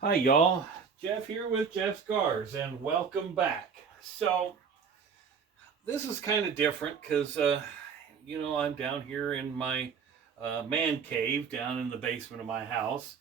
Hi y'all, Jeff here with Jeff's Cars and welcome back. So this is kind of different because I'm down here in my man cave down in the basement of my house,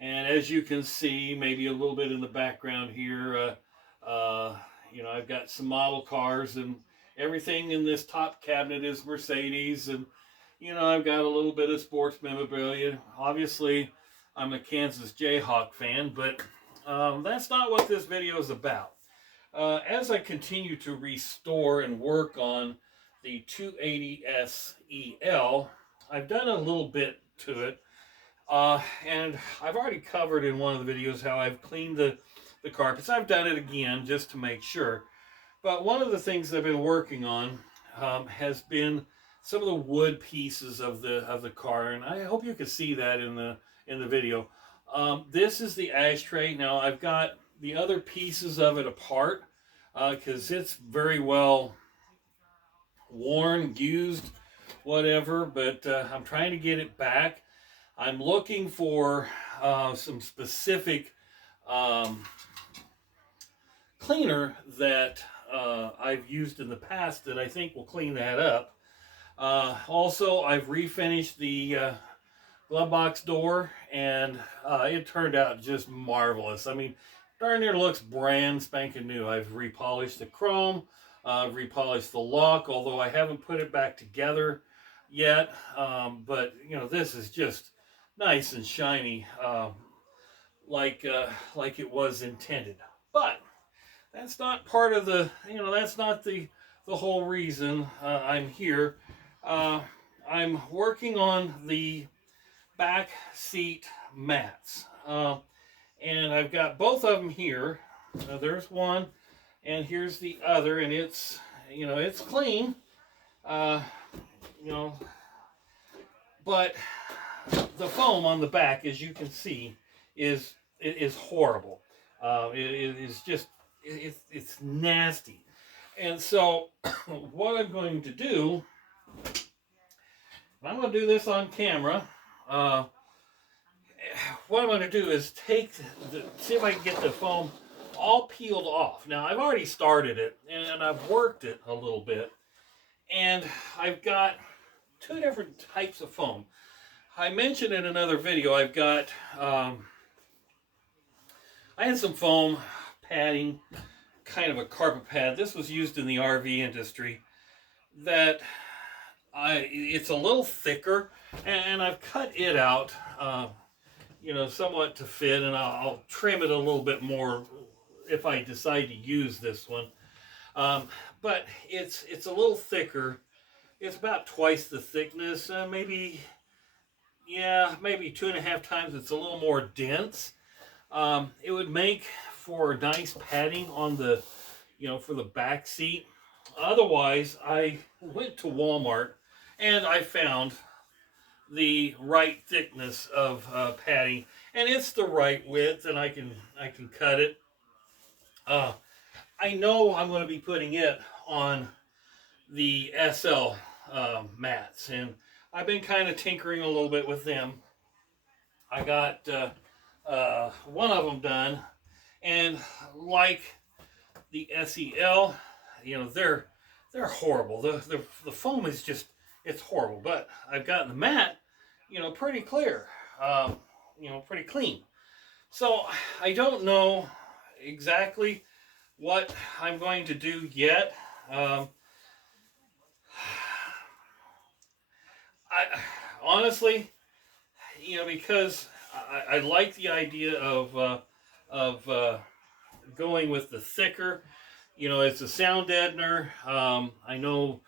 and as you can see, maybe a little bit in the background here, I've got some model cars and everything in this top cabinet is Mercedes, and I've got a little bit of sports memorabilia. Obviously, I'm a Kansas Jayhawk fan, but that's not what this video is about. As I continue to restore and work on the 280 SEL, I've done a little bit to it, and I've already covered in one of the videos how I've cleaned the carpets. I've done it again just to make sure. But one of the things I've been working on has been some of the wood pieces of the car, and I hope you can see that in the video. This is the ashtray. Now I've got the other pieces of it apart because it's very well worn, used, whatever. But I'm trying to get it back. I'm looking for some specific um, cleaner that I've used in the past that I think will clean that up. Also, I've refinished the glove box door, and it turned out just marvelous. I mean, darn near looks brand spanking new. I've repolished the chrome, repolished the lock, although I haven't put it back together yet. But this is just nice and shiny, like it was intended. But that's not part of that's not the whole reason I'm here. Uh, I'm working on the back seat mats, and I've got both of them here. There's one, and here's the other, and it's clean, uh, you know, but the foam on the back, as you can see, is horrible. It is just it's nasty. And so what I'm going to do, I'm going to do this on camera. Uh, what I'm going to do is see if I can get the foam all peeled off. Now I've already started it and I've worked it a little bit, and I've got two different types of foam. I mentioned in another video I had some foam padding, kind of a carpet pad. This was used in the RV industry. That it's a little thicker, and I've cut it out, somewhat to fit, and I'll trim it a little bit more if I decide to use this one. But it's a little thicker. It's about twice the thickness, maybe 2.5 times. It's a little more dense. It would make for nice padding on for the back seat. Otherwise, I went to Walmart and I found the right thickness of padding, and it's the right width, and I can cut it. Uh, I know I'm going to be putting it on the SL mats, and I've been kind of tinkering a little bit with them. I got one of them done, and like the SEL, they're horrible. The foam is just, it's horrible. But I've gotten the mat, pretty clear, pretty clean. So I don't know exactly what I'm going to do yet. I honestly, because I like the idea of going with the thicker. It's a sound deadener. I know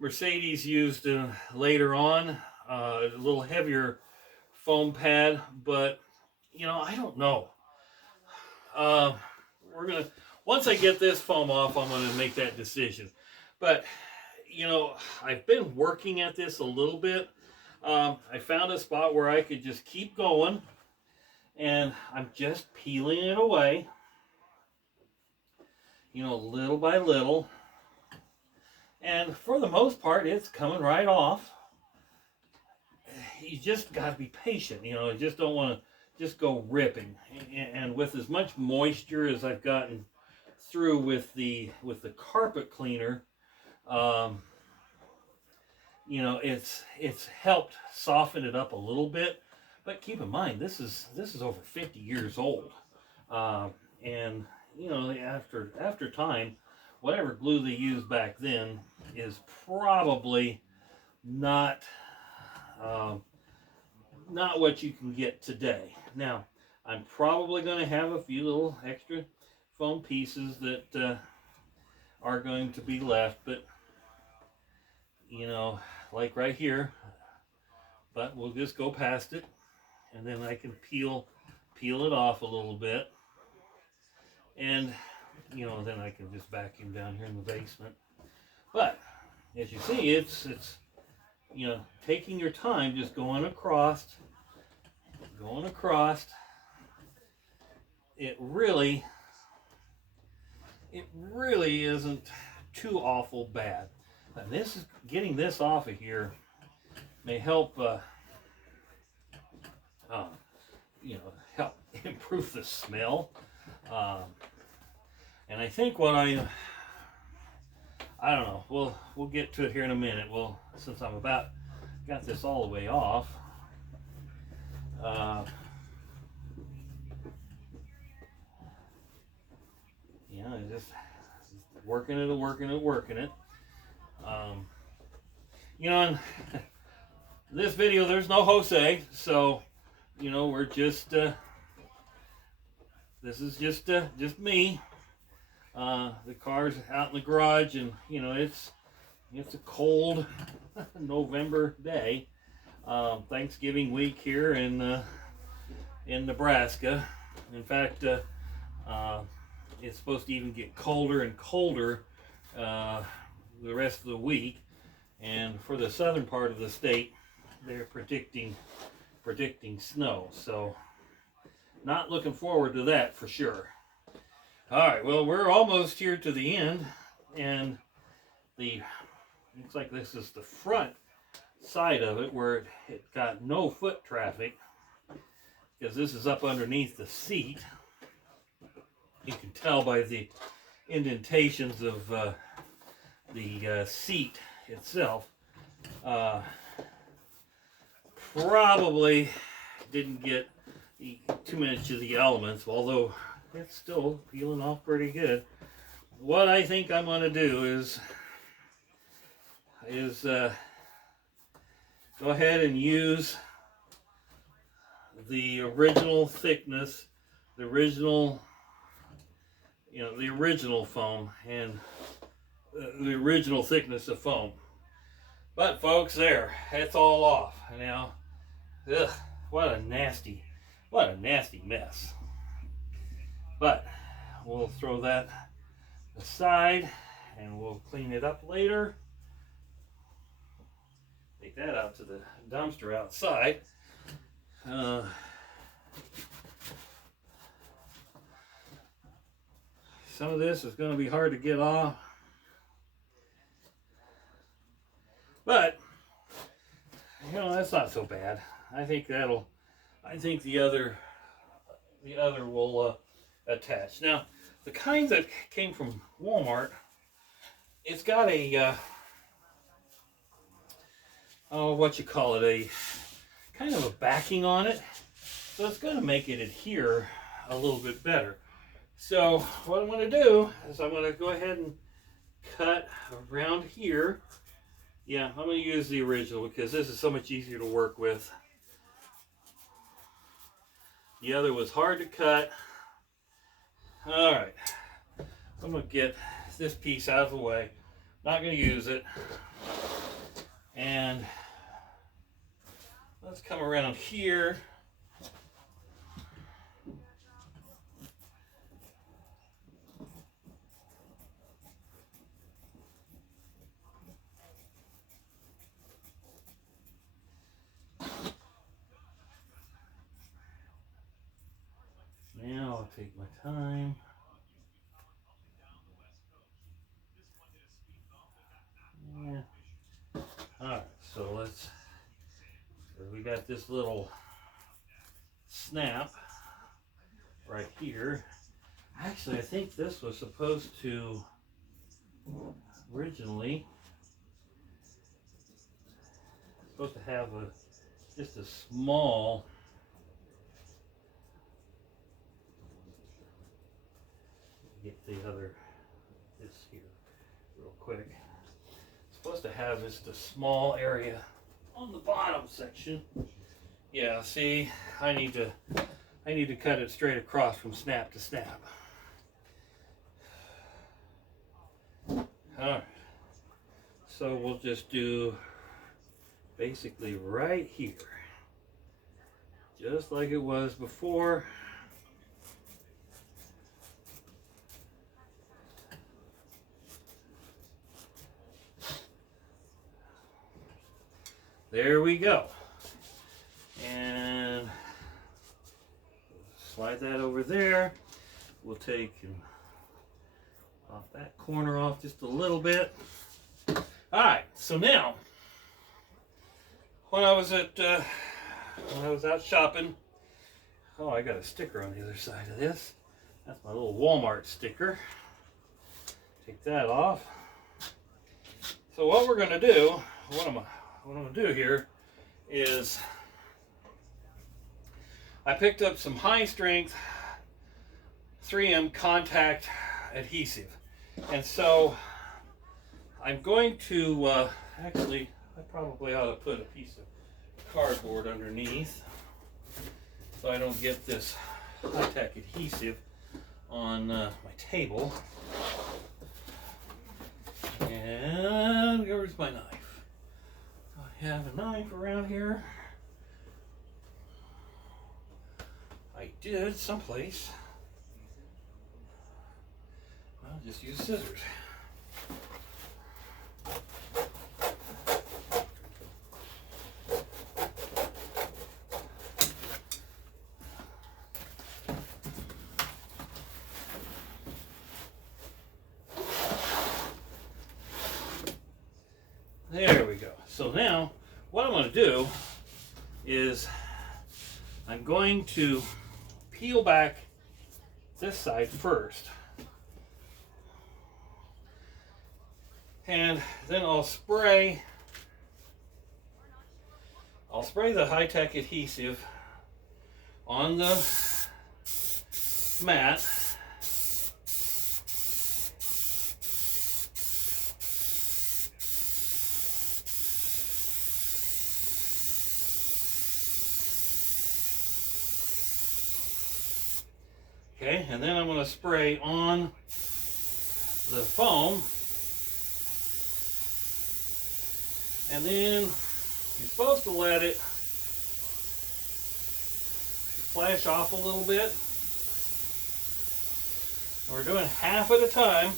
Mercedes used later on a little heavier foam pad, but I don't know. We're gonna Once I get this foam off, I'm gonna make that decision. But I've been working at this a little bit. I found a spot where I could just keep going, and I'm just peeling it away, little by little. And for the most part, it's coming right off. You just got to be patient, you just don't want to just go ripping. And with as much moisture as I've gotten through with the carpet cleaner, you know, it's helped soften it up a little bit. But keep in mind, this is over 50 years old, and you know, after time, whatever glue they used back then is probably not not what you can get today. Now, I'm probably going to have a few little extra foam pieces that are going to be left, but you know, like right here. But we'll just go past it, and then I can peel it off a little bit, and you know, then I can just vacuum down here in the basement. But as you see, it's you know, taking your time, just going across. It really isn't too awful bad. And this is getting this off of here may help you know, help improve the smell. And I think what I don't know, we'll get to it here in a minute. Well, since I'm got this all the way off, you know, just working it. You know, in this video there's no Jose, so you know, we're just this is just me. The car's out in the garage, and you know, it's a cold November day, Thanksgiving week here in Nebraska. In fact, it's supposed to even get colder and colder the rest of the week. And for the southern part of the state, they're predicting snow. So, not looking forward to that for sure. All right, well, we're almost here to the end, and looks like this is the front side of it where it got no foot traffic, because this is up underneath the seat. You can tell by the indentations of the seat itself. Probably didn't get too much of the elements, although it's still peeling off pretty good. What I think I'm going to do is go ahead and use the original thickness, the original foam, and the original thickness of foam. But folks, that's all off now. Ugh, what a nasty mess. But we'll throw that aside and we'll clean it up later. Take that out to the dumpster outside. Some of this is going to be hard to get off, but you know, that's not so bad. I think the other will attach. Now, the kind that came from Walmart, it's got a what you call it, a kind of a backing on it, so it's going to make it adhere a little bit better. So what I'm going to do is I'm going to go ahead and cut around here. Yeah, I'm going to use the original because this is so much easier to work with. The other was hard to cut. All right, I'm going to get this piece out of the way. Not going to use it. And let's come around here. Now I'll take my time. Yeah. All right, so we got this little snap right here. Actually, I think this was supposed to originally have just a small get the other this here real quick. It's supposed to have just a small area on the bottom section. Yeah, see, I need to cut it straight across from snap to snap. Alright, so we'll just do basically right here, just like it was before. There we go. And slide that over there. We'll take off that corner off just a little bit. Alright, so now when I was out shopping, oh, I got a sticker on the other side of this. That's my little Walmart sticker. Take that off. So what we're gonna do, what I'm gonna do here is I picked up some high strength 3M contact adhesive, and so I'm going to actually, I probably ought to put a piece of cardboard underneath so I don't get this high-tech adhesive on my table. And where's my knife? I have a knife around here. I did someplace. I'll just use scissors. There we go. So now what I'm going to do is I'm going to peel back this side first, and then I'll spray the high-tech adhesive on the mat. Okay, and then I'm going to spray on the foam, and then you're supposed to let it flash off a little bit. We're doing half at a time.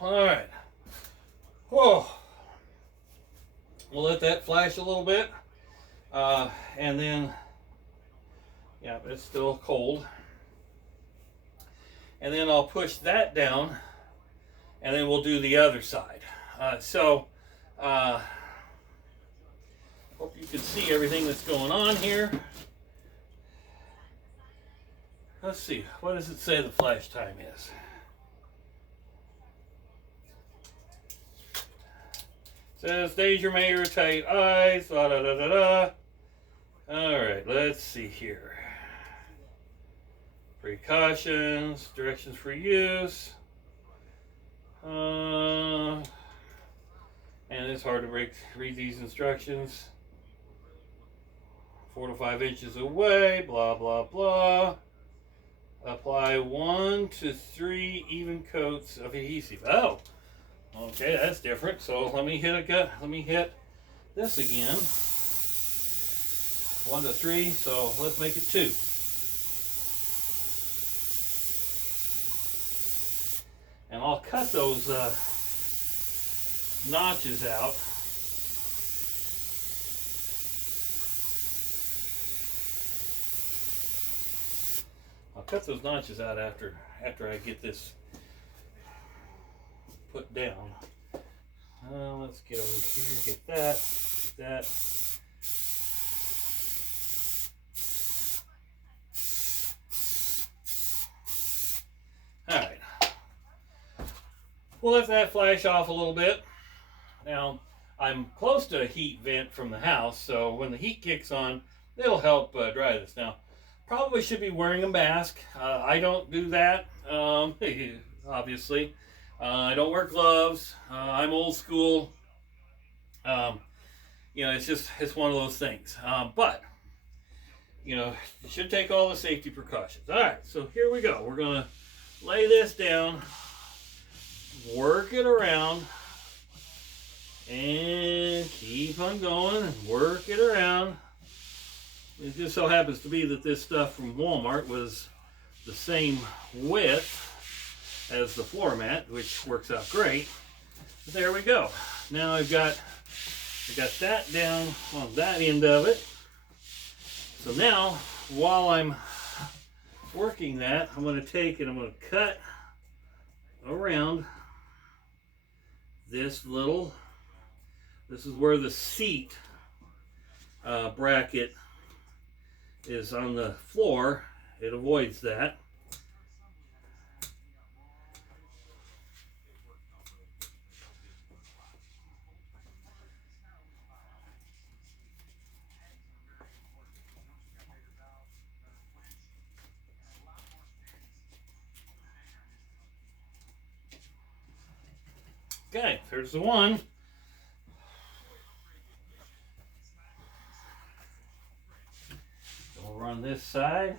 All right. Whoa. We'll let that flash a little bit, and then, yeah, it's still cold. And then I'll push that down, and then we'll do the other side. Hope you can see everything that's going on here. Let's see, what does it say the flash time is? Says danger may irritate eyes, da da da da da. Alright, let's see here. Precautions, directions for use. And it's hard to read these instructions. 4 to 5 inches away, blah blah blah. Apply 1 to 3 even coats of adhesive. Oh! Okay, that's different. So let me hit this again. 1 to 3, so let's make it 2. And I'll cut those notches out. I'll cut those notches out after I get this put down. Let's get over here, get that, get that. All right. We'll let that flash off a little bit. Now, I'm close to a heat vent from the house, so when the heat kicks on, it'll help dry this. Now, probably should be wearing a mask. I don't do that, obviously. I don't wear gloves. I'm old school. It's one of those things. But, you should take all the safety precautions. All right, so here we go. We're going to lay this down, work it around, and keep on going and work it around. It just so happens to be that this stuff from Walmart was the same width as the floor mat, which works out great. But there we go. Now I got that down on that end of it. So now, while I'm working that, I'm going to take and I'm going to cut around this little. This is where the seat bracket is on the floor. It avoids that. Okay, there's the one. Over on this side.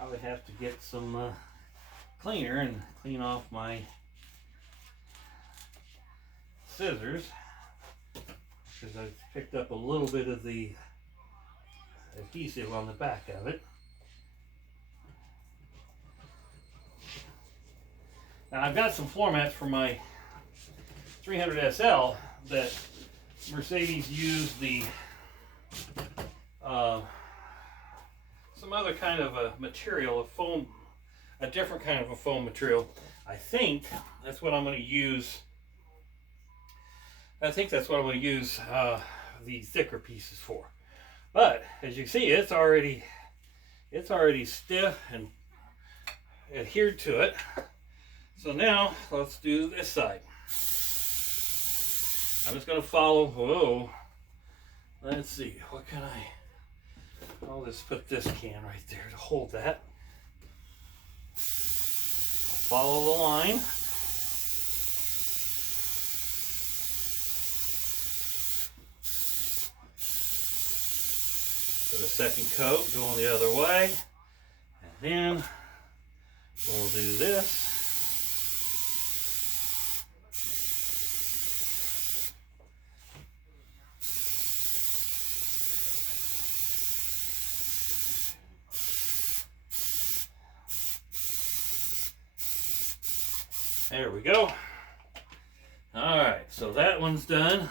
I would have to get some cleaner and clean off my scissors because I picked up a little bit of the adhesive on the back of it. Now I've got some floor mats for my 300 SL that Mercedes used the some other kind of a material, a foam, a different kind of a foam material. I think that's what I'm going to use. I think that's what I'm going to use the thicker pieces for. But as you can see, it's already stiff and adhered to it. So now let's do this side. I'm just going to follow. Whoa. Let's see. What can I? I'll just put this can right there to hold that. Follow the line. Put a second coat going the other way. And then we'll do this. There we go. All right, so that one's done.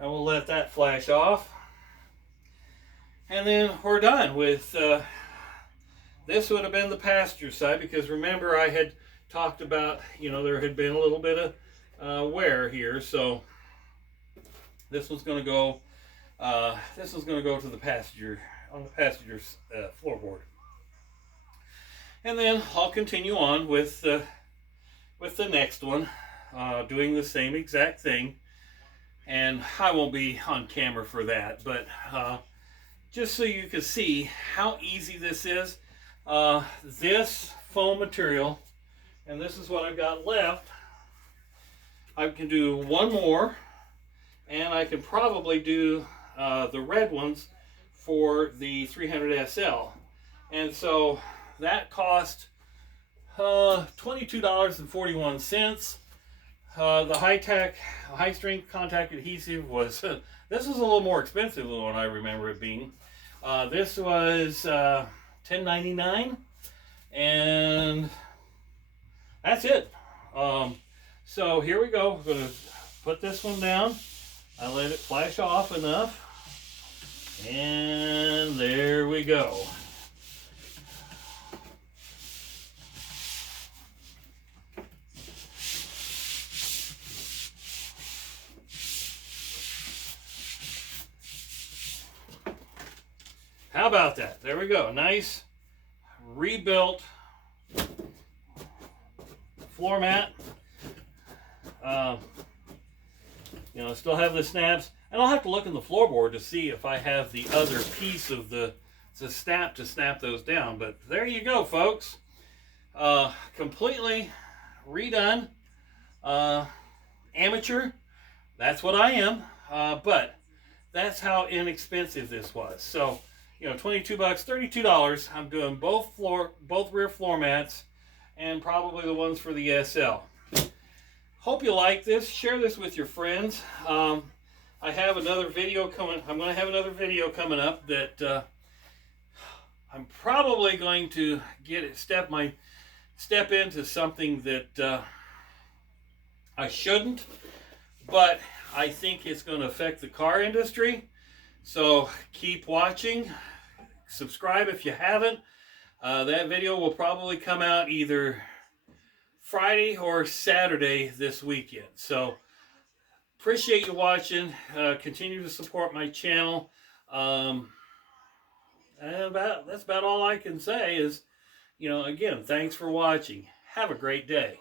I will let that flash off. And then we're done with, this would have been the passenger side because remember I had talked about, there had been a little bit of wear here. So this was going to go, to the passenger, on the passenger's floorboard. And then I'll continue on with the next one, doing the same exact thing, and I won't be on camera for that, but just so you can see how easy this is, this foam material, and this is what I've got left. I can do one more, and I can probably do the red ones for the 300 SL, and so that cost $22.41. The high strength contact adhesive was this was a little more expensive than what I remember it being. This was $10.99, and that's it. So here we go. We're going to put this one down. I let it flash off enough. And there we go. How about that? There we go. Nice rebuilt floor mat. You know, I still have the snaps, and I'll have to look in the floorboard to see if I have the other piece of the snap to snap those down. But there you go, folks. Completely redone. Amateur. That's what I am. But that's how inexpensive this was. So, you know, 22 bucks, $32. I'm doing both rear floor mats, and probably the ones for the SL. Hope you like this. Share this with your friends. I have another video coming. I'm going to have another video coming up that I'm probably going to step into something that I shouldn't, but I think it's going to affect the car industry. So keep watching. Subscribe if you haven't. That video will probably come out either Friday or Saturday this weekend. So appreciate you watching. Continue to support my channel. And that's about all I can say is, you know, again, thanks for watching. Have a great day.